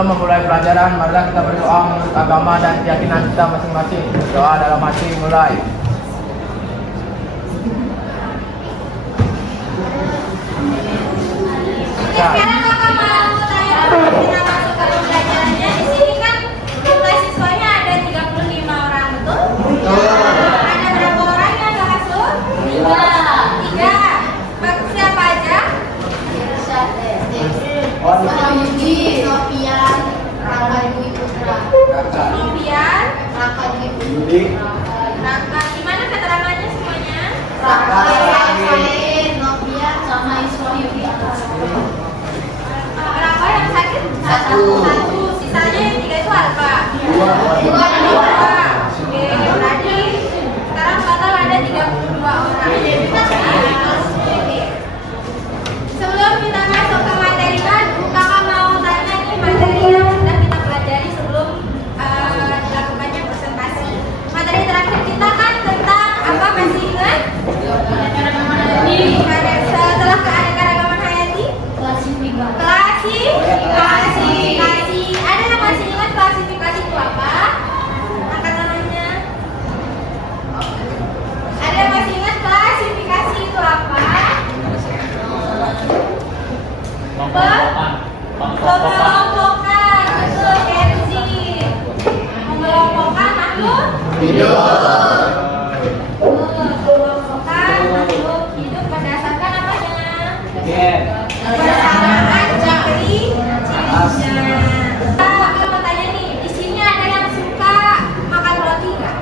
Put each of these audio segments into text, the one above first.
Sebelum memulai pelajaran, marilah kita berdoa menurut agama dan keyakinan kita masing-masing. Doa dalam hati mulai. Sekarang kakak mau tanya kita masuk ke pelajarannya. Di sini kan jumlah siswanya ada 35 orang, betul? Ada berapa orang yang kakak suruh? 3. Siapa aja? Yudi, Novian, Raka Dwi Putra. Novian, Raka Dwi Yudi, Raka. Gimana keterangannya semuanya? Raka, Solehin, Novian, sama Iswa Yudi. Berapa yang sakit? Satu. Sisanya yang 3 itu apa? Dua. Oke, berarti sekarang total ada 32 orang. Oke. Sebelum kita masuk ke materi baru, kakak mau tanya nih materi yang sudah kita pelajari sebelum dilakukannya presentasi. Materi terakhir kita kan tentang apa, masih ingat? Setelah keanekaragaman hayati? Klasifikasi. Ada yang masih ingat klasifikasi itu apa? Angkat tangannya. Ada yang masih ingat klasifikasi itu apa? Pengelompokan. Betul, Kenzi. Mengelompokkan makhluk hidup. Mengelompokkan makhluk hidup berdasarkan apanya? Persamaan ciri-cirinya. Aku mau tanya nih, di sini ada yang suka makan roti nggak?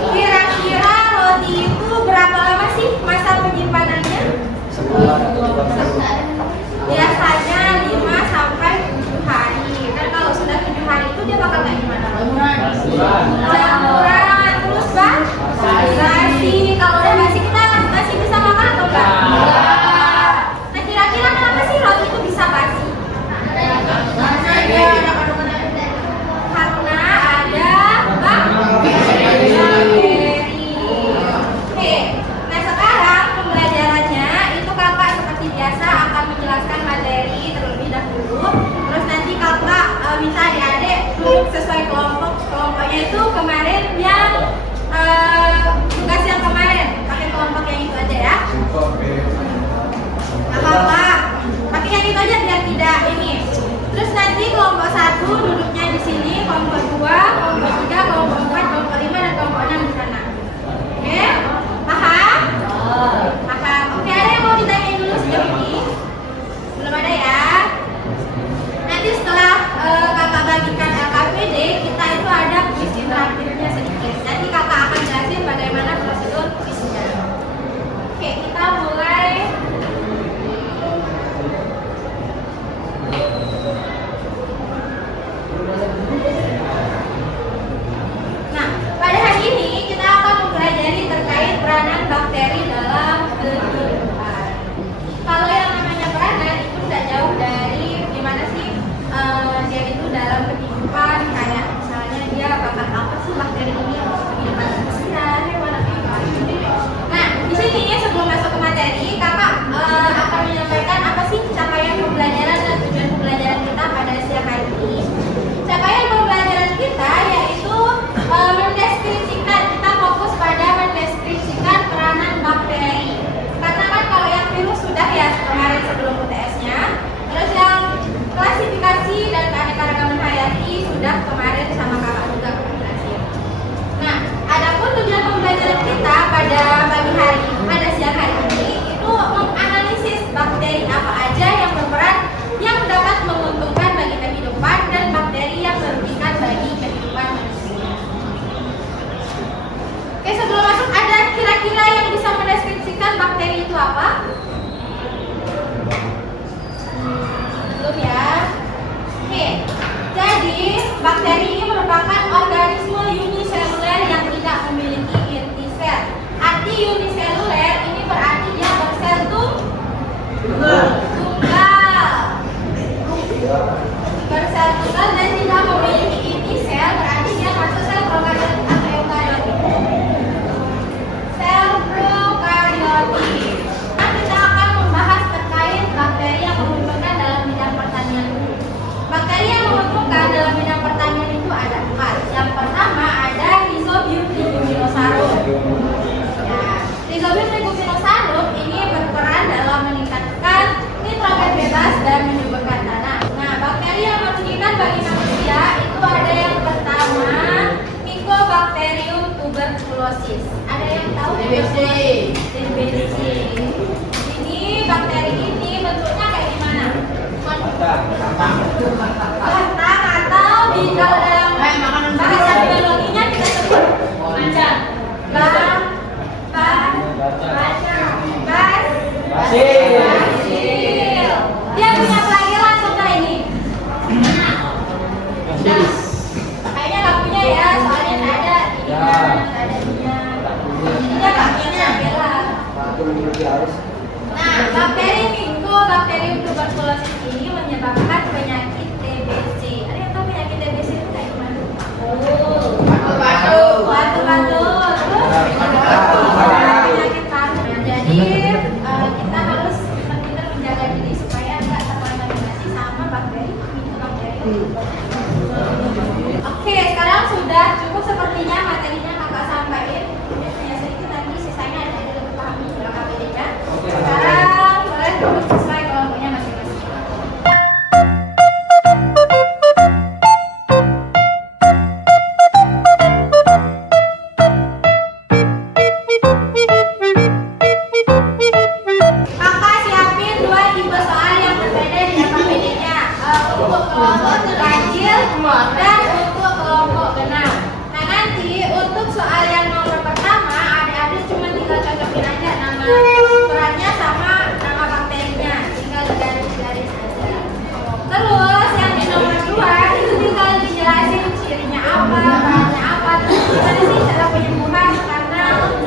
Kira-kira roti itu berapa lama sih masa penyimpanannya? Biasanya 5 sampai 7 hari. Kan kalau sudah 7 hari itu dia bakal kayak gimana? Campuran. Terus bang? Basi. Kalau udah basi kita masih bisa makan atau enggak? Nah, kira-kira kenapa sih roti itu bisa basi? Karena ada bakteri. Oke. Nah, sekarang pembelajarannya itu kakak seperti biasa akan menjelaskan materi terlebih dahulu. Terus nanti kakak minta adik-adik duduk sesuai kelompok. Kelompoknya itu kemarin yang tugas yang kemarin pakai kelompok yang itu aja ya. Apa-apa, pakai yang itu aja biar tidak ini. Terus nanti kelompok 1 duduknya di sini, kelompok 2, kelompok 3, kelompok 4, kelompok 5 dan kelompok 6 di sana. Oke? Paham? Paham. Oke, ada yang mau ditanyain dulu sejauh ini? Belum ada ya? Nanti setelah kakak bagikan LKPD, kita itu ada kuis interaktifnya sedikit. Nanti kakak akan jelasin bagaimana prosedur kuisnya. Oke, kita mulai. Nah, pada hari ini kita akan mempelajari terkait peranan bakteri dalam kehidupan. Kalau yang namanya peranan itu tidak jauh dari gimana sih dia itu dalam kehidupan, kayak misalnya dia bakal apa sih bakteri ini kehidupan manusia, hewan atau apa. Nah, di sini sebelum masuk ke materi, kakak akan menyampaikan apa sih capaian pembelajaran dan tujuan pembelajaran kita pada siang hari ini. Capaian pembelajaran kita yaitu mendeskripsikan, kita fokus pada mendeskripsikan peranan bakteri. Karena kan kalau yang virus sudah ya kemarin sebelum UTS-nya, terus yang klasifikasi dan keanekaragaman hayati sudah kemarin sama kakak juga berhasil. Nah, adapun tujuan pembelajaran kita pada pagi hari, pada siang hari ini itu menganalisis bakteri apa aja yang berperan yang dapat menguntungkan bagi kehidupan dan bakteri yang merugikan bagi kehidupan manusia. Oke, sebelum masuk, ada kira-kira yang bisa mendeskripsikan bakteri itu apa? Belum ya? Oke, jadi bakteri ini merupakan organisme uniseluler yang tidak memiliki inti sel. Arti uniseluler ini berarti dia bersel tunggal. Bersel tunggal dan tidak memiliki inti sel, berarti dia masuk sel prokaryotik atau eukariotik. Sel prokaryotik. Nah, kita akan membahas terkait bakteri yang menguntungkan dalam bidang pertanian. TBC. TBC. Ini bakteri ini bentuknya kayak gimana? Kotak atau di kalau dalam bahasa biologinya kita sebut macam basil. Dia punya pelagilan suka ini. Kayaknya nggak punya ya, soalnya nggak ada ininya. Ininya nggak punya pelagilan. Nah, bakteri Mycobacterium tuberculosis ini menyebabkan penyakit TBC. Ada yang tahu penyakit TBC itu kayak gimana? Batu-batu. Penyakit paru. Jadi kita harus pintar menjaga diri supaya nggak terkontaminasi sama bakteri Mycobacterium. Oke, sekarang sudah cukup sepertinya materinya kakak sampaikan. Hanya sedikit nanti sisanya ada yang lebih paham di belakang KPD-nya. Sekarang boleh terus sesuai kelompoknya masing-masing. Kakak siapin 2 tipe soal yang berbeda dengan KPD-nya. Untuk kelompok ganjil dan untuk kelompok genap. Nah nanti untuk soal yang nomor pertama adik-adik cuma tinggal cocokin aja nama perannya sama nama bakterinya, tinggal digaris-garis aja. Terus yang di nomor 2 itu tinggal dijelasin cirinya apa, perannya apa, terus gimana sih cara penyembuhan karena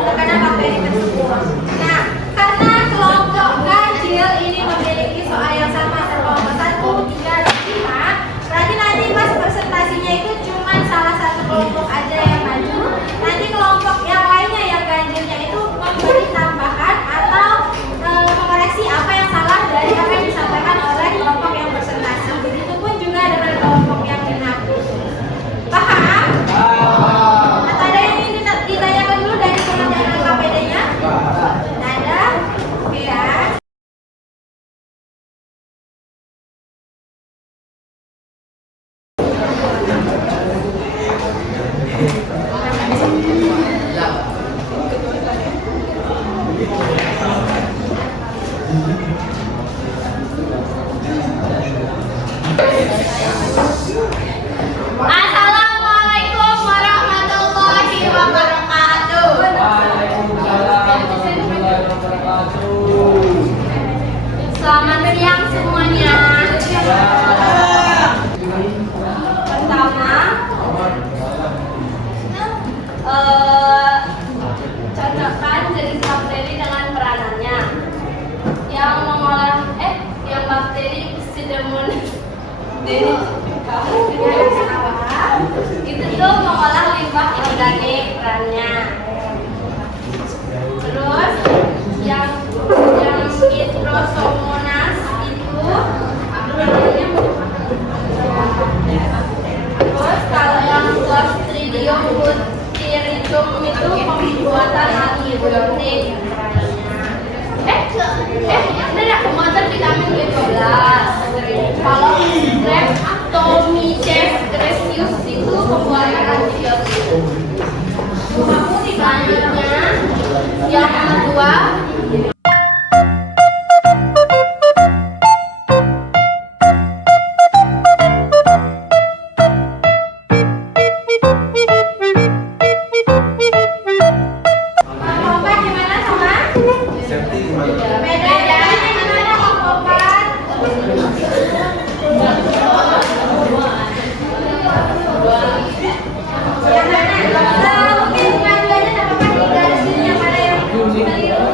terkena bakteri tersebut. Nah karena kelompok ganjil ini memiliki soal yang sama kelompok 1, 3, dan 5, berarti nanti pas presentasinya itu cuma salah satu kelompok aja yang maju. Nanti kelompok yang lainnya yang ganjilnya itu memberi tambahan atau mengoreksi apa yang salah dari apa yang disampaikan oleh kelompok yang presentasi. Begitupun juga dengan kelompok yang genap. Paham? Atau ada yang ingin ditanyakan dulu dari pengerjaan KPD-nya? Tidak ada? Oke ya. Assalamualaikum warahmatullahi wabarakatuh. Selamat siang semuanya. Pertama, cocokkan jenis bakteri dengan peranannya. Yang bakteri Pseudomonas itu tuh mengolah limbah organik perannya. Terus yang Nitrosomonas itu terus kalau yang Clostridium butyricum itu pembuatan antibiotik perannya. Pembuatan vitamin B12. Kalau Streptomyces grecius itu pembuatan antibiotik. Selanjutnya yang kedua kompas gimana sama? Bedanya gimana kompas? Yang mana? Mungkin dua-duanya sama kan di garis ini yang mana yang keliru?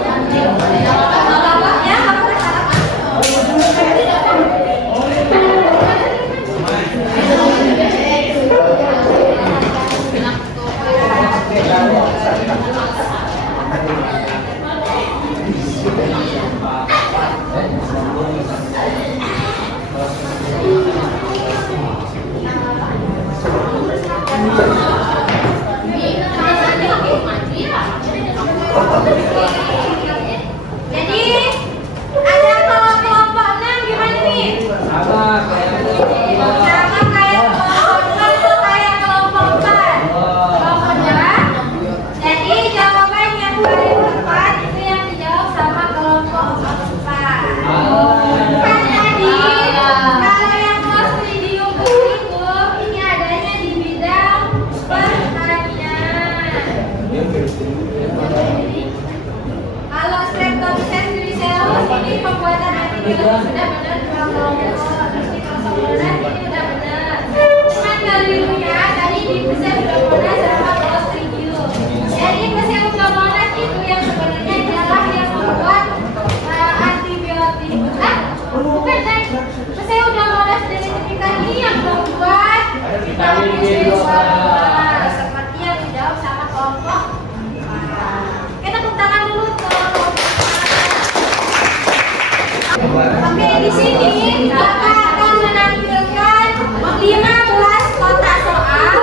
sini Kakak akan menampilkan 15 kotak soal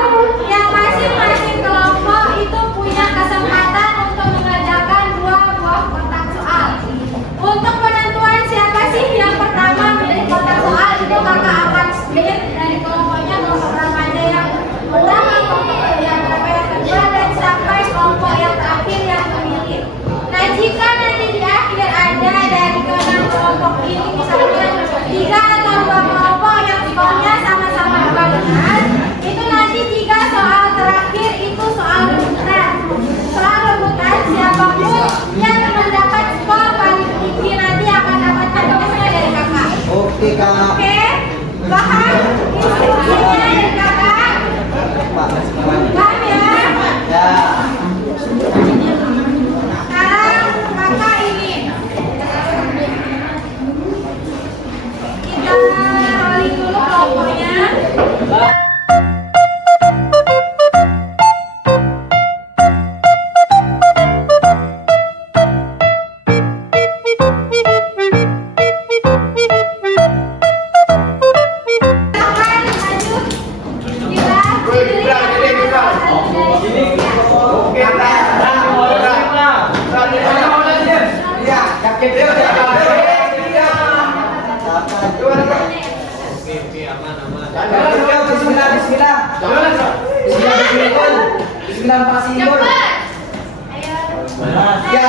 yang masing-masing kelompok itu punya kesempatan untuk mengerjakan 2 buah kotak soal. Untuk penentuan siapa sih yang pertama milih kotak soal itu Kakak akan split dari kelompoknya, kelompok berapa aja yang pertama, kelompok yang berapa yang kedua, dan sampai kelompok yang terakhir yang memilih. Nah, jika nanti di akhir ada dari keenam kelompok ini misalnya 3 atau 2 kelompok yang skornya sama-sama benar, itu nanti 3 soal terakhir itu soal rebutan. Soal rebutan siapapun yang mendapat skor paling tinggi nanti akan dapat hadiahnya dari kakak. Oke, Kak. Oke, paham instruksinya dari kakak? Paham ya? Ya. Sekarang kakak ini kita rolling dulu kelompoknya. Silakan maju. Oke, ya, yakin dia Bismillah, bismillah. Bismillah, Pak Simbol. Cepat. Ayo. Ya.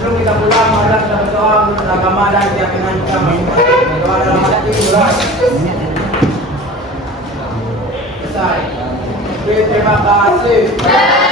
Sebelum kita pulang, mari kita berdoa untuk agama dan keyakinan kita masing-masing. Berdoa dalam hati berat. Selesai. Terima kasih.